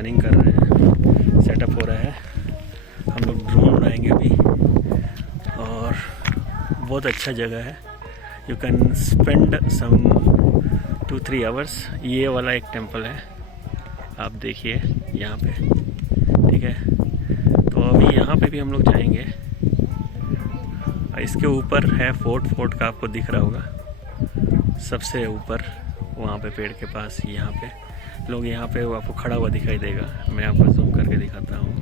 Planning कर रहे हैं, सेटअप हो रहा है। हम लोग ड्रोन उड़ाएंगे अभी और बहुत अच्छा जगह है। You can spend some 2-3 hours. ये वाला एक टेंपल है, आप देखिए यहाँ पे, ठीक है। तो अभी यहाँ पे भी हम लोग जाएंगे। इसके ऊपर है फोर्ट का आपको दिख रहा होगा सबसे ऊपर, वहाँ पे पेड़ के पास। यहाँ पे लोग, यहाँ पे आपको खड़ा हुआ दिखाई देगा। मैं आपको जूम करके दिखाता हूँ,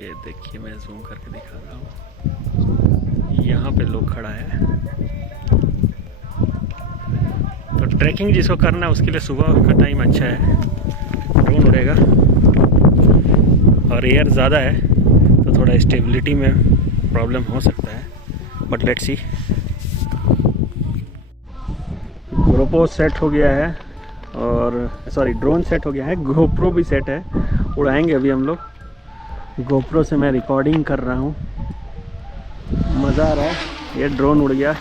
ये देखिए, मैं जूम करके दिखा रहा हूँ। यहाँ पे लोग खड़ा है। तो ट्रैकिंग जिसको करना है उसके लिए सुबह का टाइम अच्छा है। ड्रोन उड़ेगा और एयर ज़्यादा है तो थोड़ा स्टेबिलिटी में प्रॉब्लम हो सकता है, but let's see. GoPro set हो गया है और ड्रोन सेट हो गया है, GoPro भी सेट है। उड़ाएंगे अभी हम लोग। GoPro से मैं रिकॉर्डिंग कर रहा हूँ, मज़ा आ रहा है। ये ड्रोन उड़ गया।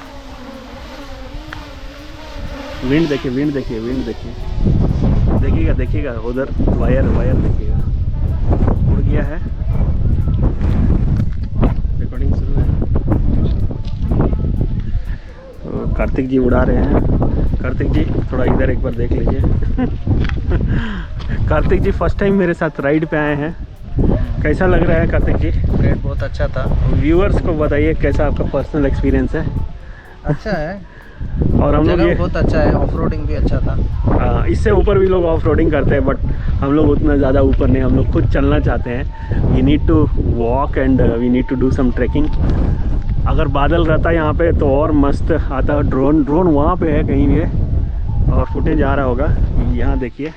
विंड देखिए, विंड देखिए, विंड देखिए, देखिएगा उधर वायर देखिएगा, उड़ गया है। रिकॉर्डिंग शुरू है। तो कार्तिक जी उड़ा रहे हैं। कार्तिक जी थोड़ा इधर एक बार देख लीजिए। कार्तिक जी फर्स्ट टाइम मेरे साथ राइड पे आए हैं। कैसा लग रहा है कार्तिक जी? राइड बहुत अच्छा था। व्यूअर्स को बताइए कैसा आपका पर्सनल एक्सपीरियंस है? अच्छा है और हम लोग ये बहुत अच्छा है, ऑफ रोडिंग भी अच्छा था। इससे ऊपर भी लोग ऑफ रोडिंग करते हैं, बट हम लोग उतना ज़्यादा ऊपर नहीं, हम लोग खुद चलना चाहते हैं। We need to walk and we need to do some trekking. अगर बादल रहता यहाँ पे तो और मस्त आता। ड्रोन वहाँ पे है कहीं भी, और फुटेज आ रहा होगा, यहाँ देखिए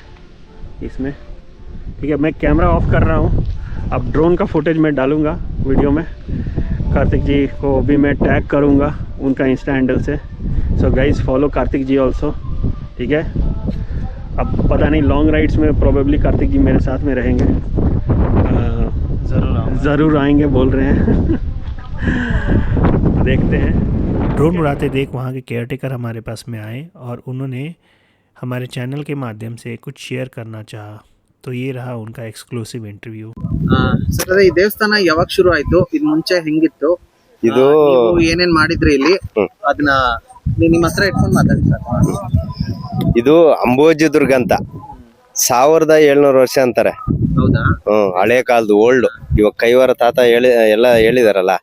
इसमें, ठीक है। मैं कैमरा ऑफ कर रहा हूँ। अब ड्रोन का फुटेज मैं डालूँगा वीडियो में। कार्तिक जी को भी मैं टैग करूँगा उनका इंस्टा हैंडल से। सो गाइज फॉलो कार्तिक जी ऑल्सो, ठीक है। अब पता नहीं लॉन्ग राइड्स में प्रोबेबली कार्तिक जी मेरे साथ में रहेंगे। ज़रूर आएंगे बोल रहे हैं। देखते हैं। ड्रोन उड़ाते देख वहाँ के केयरटेकर हमारे पास में आए और उन्होंने हमारे चैनल के माध्यम से कुछ शेयर करना चाहा। तो ये रहा उनका एक्सक्लूसिव इंटरव्यू। ಸರ್ ಅದೇ ಈ ದೇವಸ್ಥಾನ ಯಾವಾಗ ಶುರು ಆಯ್ತು? ಇದು ಮುಂಚೆ ಹೆಂಗಿತ್ತು? ಇದು ನೀವು ಏನೇನ್ ಮಾಡಿದ್ರಿ ಇಲ್ಲಿ? ಅದನ್ನ ನಿಮ್ಮ ಹತ್ರ ಇಟ್ಕೊಂಡು ಮಾತಾಡಿ ಸರ್. ಇದು ಅಂಬೋಜಿ ದುರ್ಗ ಅಂತ 1700 ವರ್ಷ ಅಂತಾರೆ. ಹೌದಾ? ಹಳೆ ಕಾಲದ ಓಲ್ಡ್. ಇವಾಗ ಕೈವಾರ ತಾತ ಎಲ್ಲ ಹೇಳಿದಾರಲ್ಲ,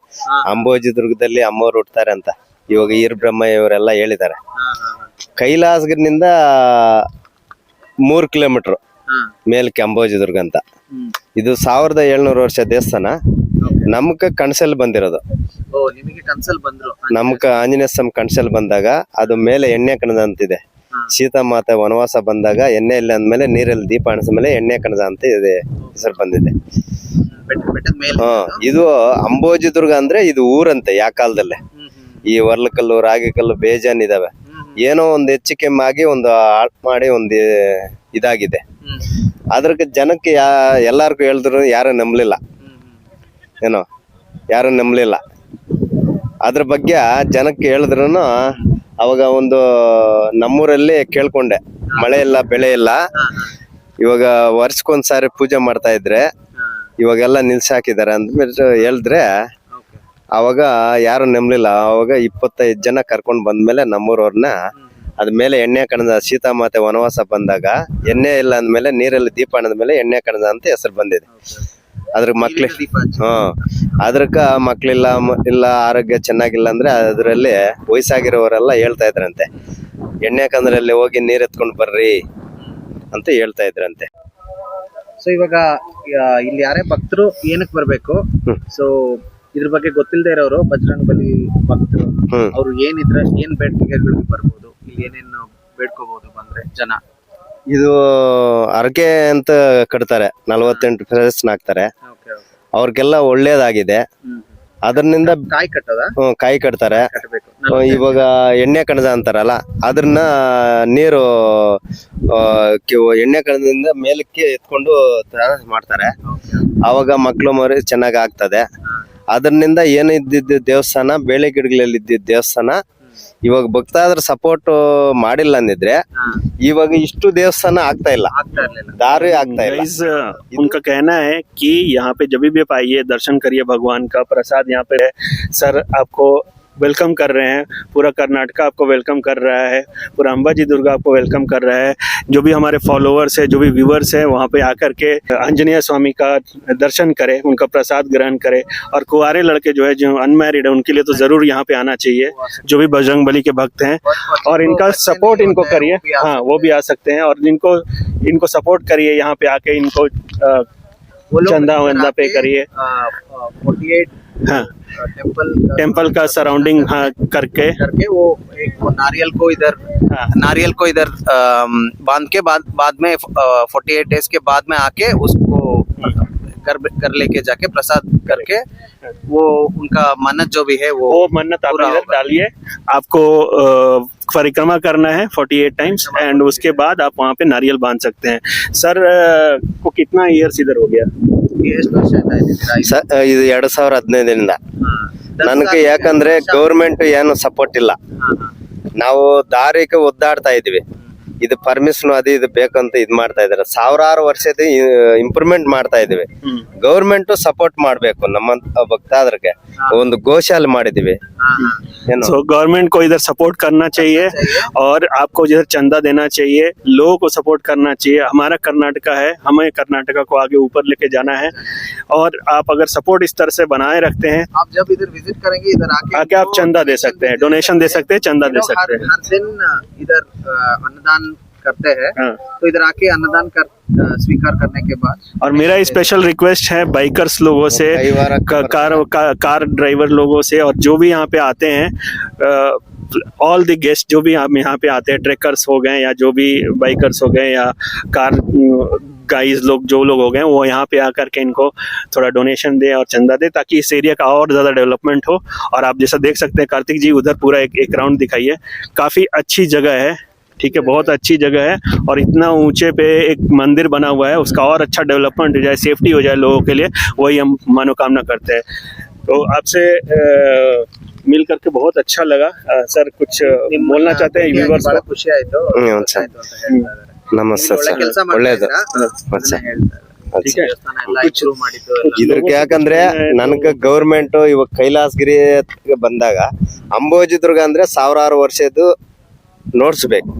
ಅಂಬೋಜಿ ದುರ್ಗದಲ್ಲಿ ಅಮ್ಮವ್ರು ಹುಟ್ತಾರೆ ಅಂತ. ಇವಾಗ ಈರ್ ಬ್ರಹ್ಮ ಇವರೆಲ್ಲ ಹೇಳಿದ್ದಾರೆ. ಕೈಲಾಸಗಿರಿನಿಂದ 3 ಕಿಲೋಮೀಟರ್ ಮೇಲ್ಕೆ ಅಂಬೋಜಿ ದುರ್ಗ ಅಂತ. ಇದು 1700 ವರ್ಷ ದೇವಸ್ಥಾನ. ನಮ್ಕ ಕಣಸಲ್ ಬಂದಿರೋದು. ನಿಮಗೆ ಕನ್ಸಲ್ ಬಂದ್ರು? ನಮ್ಕ ಆಂಜನೇಯ ಸ್ವಾಮಿ ಕಣಸಲ್ ಬಂದಾಗ ಅದು ಮೇಲೆ ಎಣ್ಣೆ ಕಣದ ಅಂತಿದೆ. ಸೀತಾ ಮಾತೆ ವನವಾಸ ಬಂದಾಗ ಎಣ್ಣೆ ಇಲ್ಲ ಅಂದ್ಮೇಲೆ ನೀರಲ್ಲಿ ದೀಪ ಅಣಿಸ್ಮೇಲೆ ಎಣ್ಣೆ ಕಣದ ಅಂತ ಇದೆ ಹೆಸರು ಬಂದಿದೆ. ಇದು ಅಂಬೋಜಿ ದುರ್ಗ ಅಂದ್ರೆ ಇದು ಊರಂತೆ ಯಾ ಕಾಲದಲ್ಲೇ. ಈ ವರ್ಲಕಲ್ಲು ರಾಗಿಕಲ್ಲು ಬೇಜಾನ್ ಇದಾವೆ. ಏನೋ ಒಂದು ಹೆಚ್ಚು ಕೆಮ್ಮೆ ಆಗಿ ಒಂದು ಆಲ್ಟ್ ಮಾಡಿ ಒಂದು ಇದಾಗಿದೆ. ಅದ್ರಕ್ಕೆ ಜನಕ್ಕೆ ಎಲ್ಲಾರ್ಗು ಹೇಳಿದ್ರು ಯಾರು ನಂಬಲಿಲ್ಲ, ಏನೋ ಯಾರು ನಂಬಲಿಲ್ಲ. ಅದ್ರ ಬಗ್ಗೆ ಜನಕ್ಕೆ ಹೇಳಿದ್ರು ಅವಾಗ ಒಂದು ನಮ್ಮೂರಲ್ಲಿ ಕೇಳ್ಕೊಂಡೆ, ಮಳೆ ಇಲ್ಲ ಬೆಳೆ ಇಲ್ಲ, ಇವಾಗ ವರ್ಷಕ್ಕೊಂದ್ಸಾರಿ ಪೂಜೆ ಮಾಡ್ತಾ ಇದ್ರೆ ಇವಾಗೆಲ್ಲ ನಿಲ್ಸಾಕಿದ್ದಾರೆ ಅಂದ್ಬಿಟ್ಟು ಹೇಳಿದ್ರೆ ಅವಾಗ ಯಾರು ನಂಬಲಿಲ್ಲ. ಅವಾಗ 25 ಜನ ಕರ್ಕೊಂಡ್ ಬಂದ್ಮೇಲೆ ನಮ್ಮೂರವ್ರನ್ನ ಅದ್ಮೇಲೆ ಎಣ್ಣೆ ಕಣದ, ಸೀತಾಮಾತೆ ವನವಾಸ ಬಂದಾಗ ಎಣ್ಣೆ ಇಲ್ಲ ಅಂದ್ಮೇಲೆ ನೀರಲ್ಲಿ ದೀಪ ಅಣದ್ಮೇಲೆ ಎಣ್ಣೆ ಕಣದ ಅಂತ ಹೆಸರು ಬಂದಿದೆ. ಅದ್ರ ಅದ್ರಕ್ಕ ಮಕ್ಳಿಲ್ಲ ಇಲ್ಲ ಆರೋಗ್ಯ ಚೆನ್ನಾಗಿಲ್ಲ ಅಂದ್ರೆ ಅದ್ರಲ್ಲಿ ವಯಸ್ಸಾಗಿರೋರೆಲ್ಲ ಹೇಳ್ತಾ ಇದ್ರಂತೆ, ಎಣ್ಣೆ ಕಂದ್ರಲ್ಲಿ ಹೋಗಿ ನೀರ್ ಎತ್ಕೊಂಡ್ ಬರ್ರಿ ಅಂತ ಹೇಳ್ತಾ ಇದ್ರಂತೆ. ಸೊ ಇವಾಗ ಇಲ್ಲಿ ಯಾರೇ ಭಕ್ತರು ಏನಕ್ಕೆ ಬರ್ಬೇಕು? ಸೊ ಇದ್ರ ಬಗ್ಗೆ ಗೊತ್ತಿಲ್ಲದೆ ಇರೋರು ಬಜರಂಗ ಬಲಿ ಭಕ್ತರು ಅವ್ರು ಏನ್ ಬೇಡಿಕೆಗಳಿಗೆ ಬರ್ಬೋದು? ಇಲ್ಲಿ ಏನೇನು ಬೇಡ್ಕೋಬಹುದು ಬಂದ್ರೆ ಜನ? ಇದು ಅರಕೆ ಅಂತ ಕಟ್ತಾರೆ, 48 ಪ್ರದರ್ಶನ ಹಾಕ್ತಾರೆ. ಅವ್ರಿಗೆಲ್ಲ ಒಳ್ಳೇದಾಗಿದೆ. ಅದರಿಂದ ಕಾಯಿ ಕಟ್ಟೋದ? ಕಾಯಿ ಕಟ್ತಾರೆ. ಇವಾಗ ಎಣ್ಣೆ ಕಣದ ಅಂತಾರಲ್ಲ, ಅದನ್ನ ನೀರು ಎಣ್ಣೆ ಕಣದಿಂದ ಮೇಲಕ್ಕೆ ಎತ್ಕೊಂಡು ಮಾಡ್ತಾರೆ. ಅವಾಗ ಮಕ್ಳು ಮರಿ ಚೆನ್ನಾಗಿ ಆಗ್ತದೆ. ಅದರಿಂದ ಏನು ಇದ್ದಿದ್ದ ದೇವಸ್ಥಾನ, ಬೇಳೆ ಗಿಡಗಳಲ್ಲಿ ಇದ್ದಿದ್ದ ದೇವಸ್ಥಾನ ಇವಾಗ ಭಕ್ತಾದ್ರ ಸಪೋರ್ಟ್ ಮಾಡಿಲ್ಲ ಅಂದಿದ್ರೆ ಇವಾಗ ಇಷ್ಟು ದೇವಸ್ಥಾನ ಆಗ್ತಾ ಇಲ್ಲ, ಆಗ್ತಾ ಇರ್ಲಿಲ್ಲ. ದಾರಿ ಆಗ್ತಾ ಇಲ್ಲ. गाइस उनका कहना है कि यहाँ पे जब भी आप आइए दर्शन करिए भगवान का, प्रसाद यहाँ पे है। सर आपको वेलकम कर रहे हैं, पूरा कर्नाटका आपको वेलकम कर रहा है, पूरा अंबाजी दुर्गा आपको वेलकम कर रहा है। जो भी हमारे फॉलोअर्स है, जो भी व्यूअर्स है, वहाँ पे आकर के आंजनेय स्वामी का दर्शन करें, उनका प्रसाद ग्रहण करें। और कुंवारे लड़के जो है, जो अनमैरिड है, उनके लिए तो जरूर यहाँ पे आना चाहिए, जो भी बजरंग बली के भक्त हैं। और इनका सपोर्ट इनको करिए, हाँ वो भी आ सकते हैं। और इनको सपोर्ट करिए, यहाँ पे आके इनको वो लोग चंदा इधर वंदा पे आके, करिए। 48 हाँ टेम्पल का सराउंडिंग हाँ करके करके वो एक वो नारियल को इधर बांध के बाद में 48 डेज के बाद में आके उसको घर लेके जाके प्रसाद करके वो उनका मन्नत जो भी है वो मन्नत आप पूरा इधर होगा। डालिए। आपको परिक्रमा करना है 48 टाइम्स एंड उसके बाद आप वहाँ पे नारियल बांध सकते हैं। सर को कितना ईयर्स इधर हो गया? ಎಷ್ಟು ವರ್ಷ ಆಯ್ತಾ ಇದ್ದೀರಾ? ಇದು 2015ರಿಂದ ಹಾ. ನನಗೆ ಯಾಕಂದ್ರೆ ಗೌರ್ಮೆಂಟ್ ಏನು ಸಪೋರ್ಟ್ ಇಲ್ಲ, ಹಾ, ಹಾ. ನಾವು ದಾರಿಗೆ ಒದ್ದಾಡ್ತಾ ಇದೀವಿ. ಇದು ಪರ್ಮಿಷನ್ ಅದು ಇದು ಬೇಕಂತ ಇದ್ ಮಾಡ್ತಾ ಇದಾರೆ. ಸಾವಿರಾರು ವರ್ಷದ ಇಂಪ್ರೂವ್ಮೆಂಟ್ ಮಾಡ್ತಾ ಇದೀವಿ. ಗೌರ್ಮೆಂಟ್ ಸಪೋರ್ಟ್ ಮಾಡ್ಬೇಕು ನಮ್ಮಂತ ಭಕ್ತಾದ್ರಿಗೆ. ಒಂದು ಗೋಶಾಲೆ ಮಾಡಿದೀವಿ ಏನು. So गवर्नमेंट को इधर सपोर्ट करना चाहिए और आपको इधर चंदा देना चाहिए, लोगों को सपोर्ट करना चाहिए। हमारा कर्नाटका है, हमें कर्नाटका को आगे ऊपर लेके जाना है। और आप अगर सपोर्ट इस तरह से बनाए रखते हैं, आप जब इधर विजिट करेंगे इधर आके आप चंदा दे सकते हैं, डोनेशन दे सकते हैं, चंदा दे सकते हैं। हर दिन इधर अन्नदान करते हैं, हाँ। तो इधर आके अन्नदान स्वीकार करने के बाद और मेरा स्पेशल रिक्वेस्ट है बाइकर्स लोगों से, कई बार कार ड्राइवर लोगों से, और जो भी यहाँ पे आते हैं, ऑल द गेस्ट जो भी यहाँ पे आते हैं, ट्रेकर्स हो गए या जो भी बाइकर्स हो गए या कार गाइज लोग जो लोग हो गए, वो यहाँ पे आकर के इनको थोड़ा डोनेशन दे और चंदा दे, ताकि इस एरिया का और ज़्यादा डेवलपमेंट हो। और आप जैसा देख सकते हैं कार्तिक जी, उधर पूरा एक राउंड दिखाइए, काफ़ी अच्छी जगह है, ठीक है, बहुत अच्छी जगह है। और इतना ऊंचे पे एक मंदिर बना हुआ है, उसका और अच्छा डेवलपमेंट हो जाए, सेफ्टी हो जाए लोगों के लिए, वही हम मनोकामना करते हैं। तो आपसे मिल करके बहुत अच्छा लगा। सर कुछ बोलना चाहते हैं व्यूवर्स ಬಹಳ को? ಖುಷಿ ಆಯ್ತು. ಸರ್. ನಮಸ್ತೆ ಒಳ್ಳೆ ಸರ್, ಕೆಲಸ ಒಳ್ಳೇದು. ಮಾಡ್ತಾ ठीक है। ದೇವಸ್ಥಾನ ಎಲ್ಲ ಇಂಪ್ರೂವ್ ಮಾಡಿದ್ದು ಎಲ್ಲ. ಇದಕ್ಕೆ ಯಾಕಂದ್ರೆ ನನಗೆ ಗೌರ್ಮೆಂಟ್ ಇವಾಗ ಕೈಲಾಸಗಿರಿ ಬಂದಾಗ ಅಂಬೋಜಿ ದುರ್ಗ ಅಂದ್ರೆ ಸಾವಿರಾರು ವರ್ಷದ್ದು ನೋಡ್ಸ್ಬೇಕು,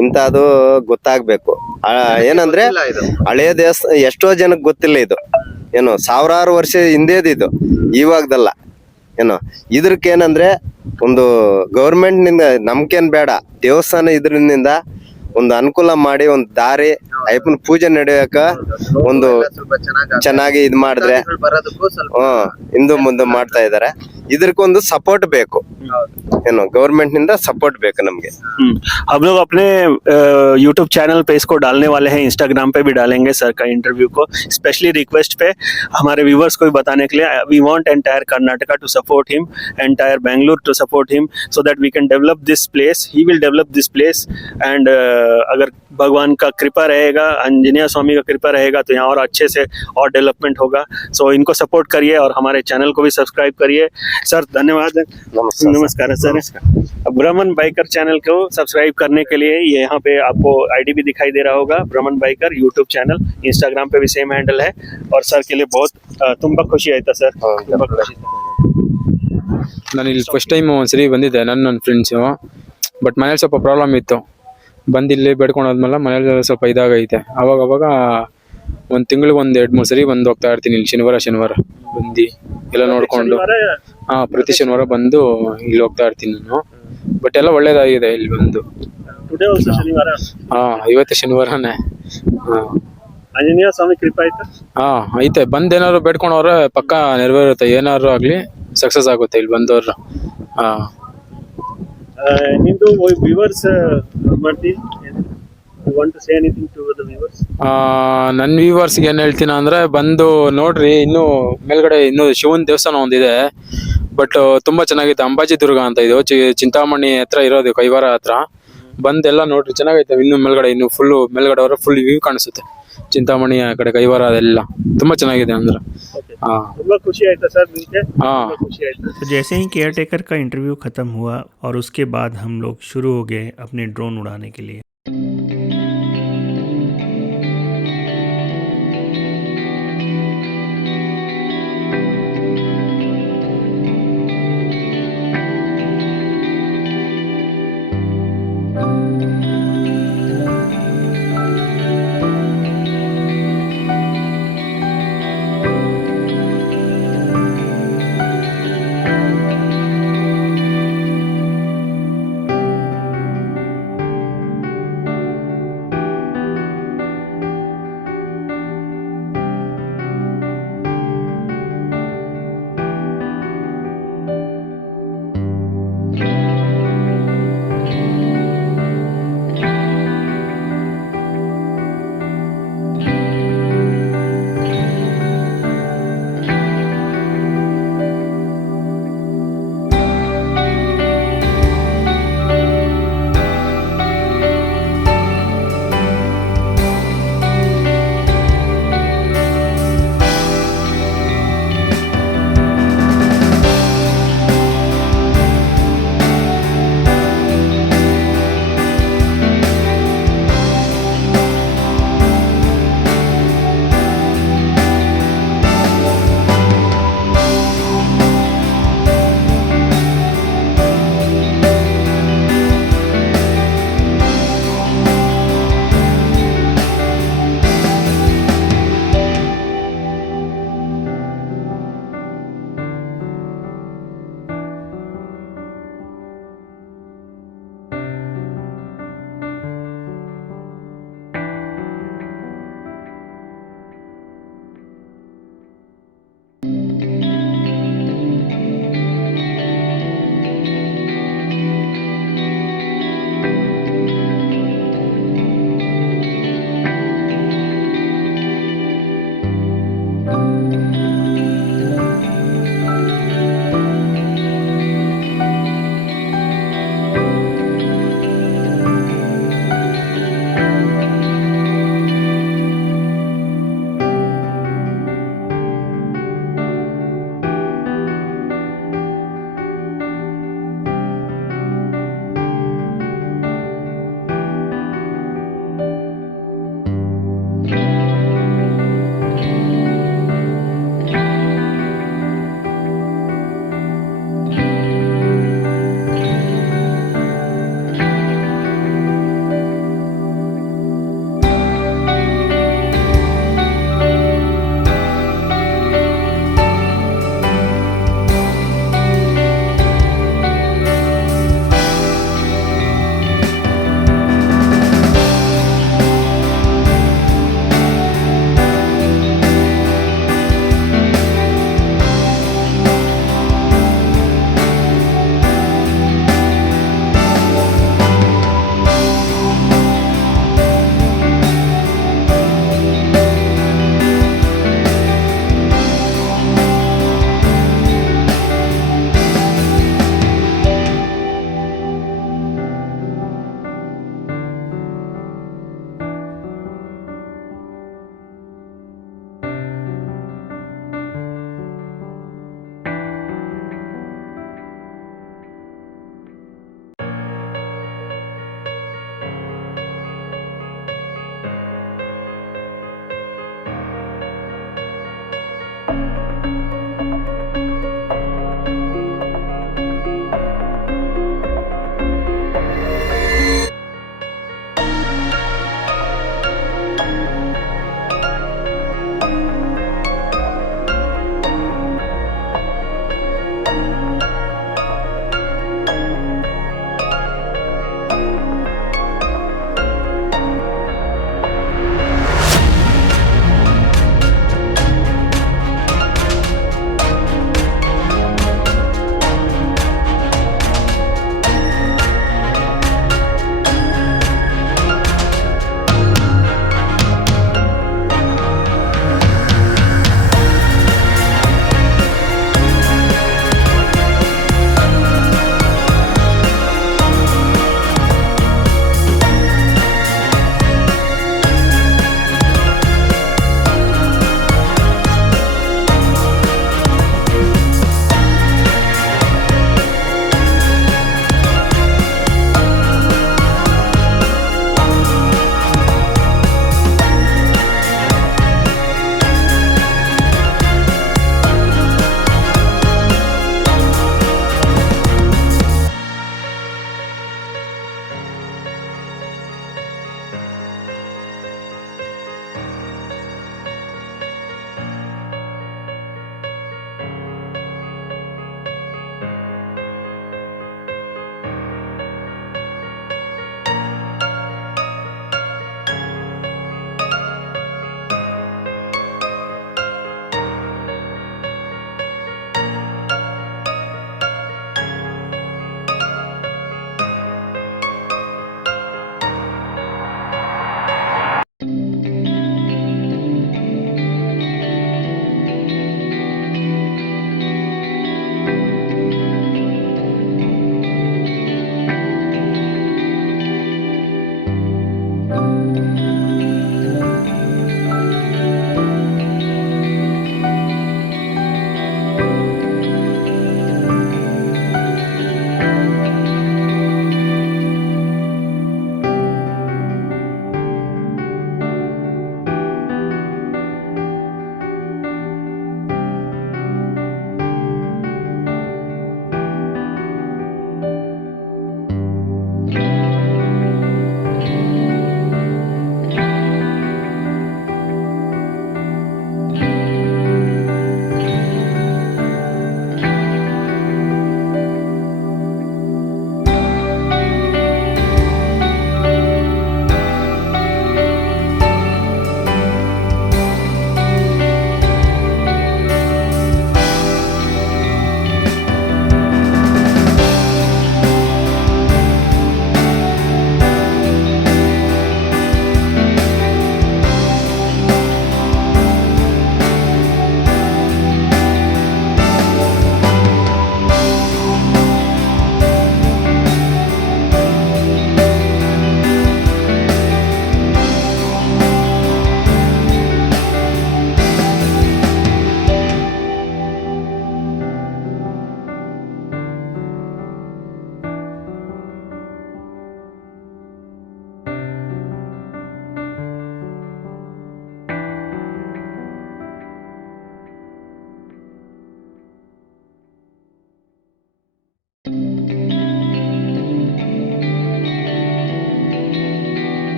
ಇಂಥದ್ದು ಗೊತ್ತಾಗ್ಬೇಕು. ಏನಂದ್ರೆ ಗೊತ್ತಿಲ್ಲ ಇದು. ಹಳೆಯ ದೇವಸ್ಥಾನ ಎಷ್ಟೋ ಜನಕ್ಕೆ ಗೊತ್ತಿಲ್ಲ ಇದು, ಏನು ಸಾವಿರಾರು ವರ್ಷ ಹಿಂದೇದು ಇದು, ಇವಾಗ್ದಲ್ಲ ಏನು. ಇದಕ್ಕೇನಂದ್ರೆ ಒಂದು ಗೌರ್ಮೆಂಟ್ ನಿಂದ ನಮ್ಗೇನ್ ಬೇಡ, ದೇವಸ್ಥಾನ ಇದರಿಂದ ಒಂದು ಅನುಕೂಲ ಮಾಡಿ ಒಂದು ದಾರಿ ಅಯ್ಯಪ್ಪನ ಪೂಜೆ ನಡೆಯಕ ಒಂದು ಸ್ವಲ್ಪ ಚೆನ್ನಾಗಿ ಇದ್ ಮಾಡಿದ್ರೆ ಬರೋದಕ್ಕೂ ಸ್ವಲ್ಪ ಹಿಂದು ಮುಂದೆ ಮಾಡ್ತಾ ಇದಾರೆ. ಇದಕ್ಕೊಂದು ಸಪೋರ್ಟ್ ಬೇಕು, ಏನು ಗೌರ್ಮೆಂಟ್ ನಿಂದ ಸಪೋರ್ಟ್ ಬೇಕು ನಮ್ಗೆ. हम लोग अपने YouTube चैनल पे इसको डालने वाले हैं, Instagram पे भी डालेंगे सर का इंटरव्यू को, स्पेशली रिक्वेस्ट पे हमारे व्यूवर्स को भी बताने के लिए। We want entire Karnataka to support him, entire Bangalore to support him, so that we can develop this place. He will develop this place and अगर भगवान का कृपा रहेगा, आंजनेय स्वामी का कृपा रहेगा, तो यहाँ और अच्छे से और डेवलपमेंट होगा। सो इनको सपोर्ट करिए और हमारे चैनल को भी सब्सक्राइब करिए। सर धन्यवाद, नमस्कार सर। ब्रह्मन बाइकर चैनल को सब्सक्राइब करने के लिए ये यहाँ पे आपको आईडी भी दिखाई दे रहा होगा, ब्रह्मन बाइकर यूट्यूब चैनल। इंस्टाग्राम पे भी सेम हैंडल है। और सर के लिए बहुत ತುಂಬಾ ಖುಷಿ ಆಯ್ತಾ ಸರ್? ತುಂಬಾ ಖುಷಿ. ನಾನು ಇಲ್ಲಿ ಫಸ್ಟ್ ಟೈಮ್ ಒಂದ್ಸರಿ ಬಂದಿದ್ದೆ ನನ್ನ ಫ್ರೆಂಡ್ಸು, ಬಟ್ ಮನೇಲಿ ಸ್ವಲ್ಪ ಪ್ರಾಬ್ಲಮ್ ಇತ್ತು. ಬಂದು ಇಲ್ಲಿ ಬೇಡ್ಕೊಂಡು ಹೋದ್ಮೇಲೆ ಮನೇಲಿ ಸ್ವಲ್ಪ ಇದಾಗೈತೆ. ಅವಾಗ ಒಂದು ತಿಂಗಳಿಗೆ ಒಂದು 2-3 ಸರಿ ಬಂದು ಹೋಗ್ತಾ ಇರ್ತೀನಿ ಇಲ್ಲಿ ಶನಿವಾರ ಬಂದು ಎಲ್ಲ ನೋಡ್ಕೊಂಡು. ಪ್ರತಿ ಶನಿವಾರ ಬಂದು ಇಲ್ಲಿ ಹೋಗ್ತಾ ಇರ್ತೀನಿ ನಾನು. ಬಟ್ ಎಲ್ಲ ಒಳ್ಳೇದಾಗಿದೆ ಇಲ್ಲಿ ಬಂದು. ಟುಡೇ ಆಲ್ಸೋ ಶನಿವಾರ? ಇವತ್ತು ಶನಿವಾರನೇ. ಆಂಜನೇಯ ಸ್ವಾಮಿ ಕೃಪಾ ಆಯ್ತಾ? ಐತೆ. ಬಂದು ಏನಾದ್ರು ಬೇಡ್ಕೊಂಡವ್ರೆ ಪಕ್ಕ ನೆರವೇರುತ್ತೆ, ಏನಾದ್ರು ಆಗ್ಲಿ ಸಕ್ಸಸ್ ಆಗುತ್ತೆ ಇಲ್ಲಿ ಬಂದವ್ರು. ನಿಮ್ದು ವ್ಯೂವರ್ಸ್ ಮಾಡ್ತೀನಿ, want to say anything to the viewers? ನನ್ನ ವ್ಯೂವರ್ಸ್ಗೆ ಏನು ಹೇಳ್ತೀನಿ ಅಂದ್ರೆ, ಬಂದು ನೋಡ್ರಿ, ಇನ್ನು ಮೇಲ್ಗಡೆ ಇನ್ನು ಶಿವನ್ ದೇವಸ್ಥಾನ ಒಂದಿದೆ, ಬಟ್ ತುಂಬಾ ಚೆನ್ನಾಗೈತೆ. ಅಂಬಾಜಿ ದುರ್ಗ ಅಂತ ಇದು ಚಿಂತಾಮಣಿ ಹತ್ರ ಇರೋದು, ಕೈವಾರ ಹತ್ರ. ಬಂದೆಲ್ಲ ನೋಡ್ರಿ, ಚೆನ್ನಾಗೈತೆ. ಇನ್ನು ಮೇಲ್ಗಡೆ ಇನ್ನು ಫುಲ್ ಮೇಲ್ಗಡೆ ಫುಲ್ ವ್ಯೂ ಕಾಣಿಸುತ್ತೆ. ಚಿಂತಾಮಣಿ ಆ ಕಡೆ ಕೈವಾರ ಅದೆಲ್ಲ ತುಂಬಾ ಚೆನ್ನಾಗಿದೆ ಅಂದ್ರೆ ಹಾ ತುಂಬಾ ಖುಷಿ ಆಯ್ತಾ ಸರ್ ನಿಮಗೆ? ಹಾ खुशी आई। तो जैसे ही केयरटेकर का इंटरव्यू ख़त्म हुआ और उसके बाद हम लोग शुरू हो गए अपने ड्रोन उड़ाने के लिए।